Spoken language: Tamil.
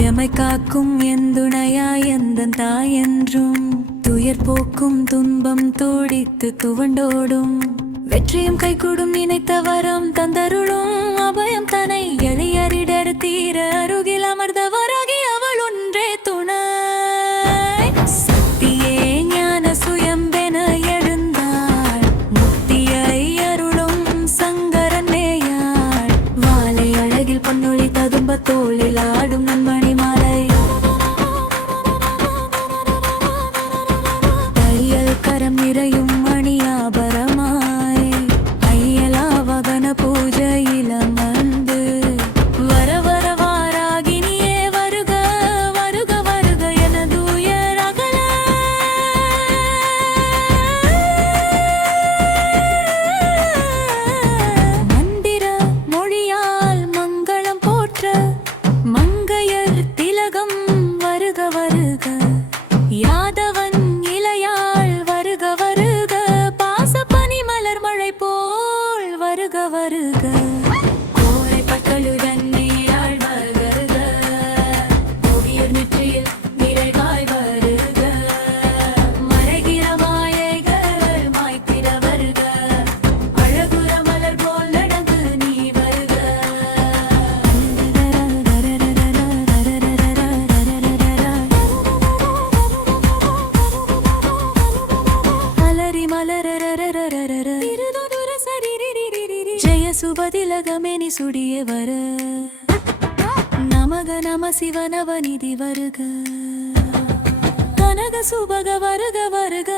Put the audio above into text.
எமை காக்கும் எந்துணையா எந்தன் தாயென்றும் துயர் போக்கும் துன்பம் தோடித்து துவண்டோடும் வெற்றியும் கைகூடும் நினைத்த வரம் தந்தருளும் அபயம் தனை எளியரிடர் தீர அருகில் அமர்ந்தவராகி அவள் ஒன்றே துணை சக்தியே ஞான சுயம்பென எழுந்தாள் முக்தியை அருளும் சங்கரனேயாள் மாலை அழகில் பொன்னொழி ததும்ப தோளில் ஆடும் நன்மணி மாலை தையல் கரம் நிறையும் மணியாபரமாய் ஐயலாவகன பூஜையில் அமர்ந்து வர வர வாராகினியே வருக வருக வருக எனது உயர் அகல மந்திர மொழியால் மங்களம் போற்ற மங்கையர் திலகம் வருக வருக யாதவன் இளையாள் வருக வருக பாசப்பனி மலர் மழை போல் வருக வருக கோரை பற்களுடன் நீராள் வருக புவியர் நெற்றியில் நிறைவாய் வருக மறைகிற மாயைகள் மாய்த்திட வருக அழகுற மலர் போல் நடந்து நீ வருக அலரி மலரரரரரரர திருதுதுர சரிரிரிரிரிரி ஜெய சுபதிலகமேனி சுடிய வர நமக நம சிவனவநிதி வருக கனக சுபக வருக வருக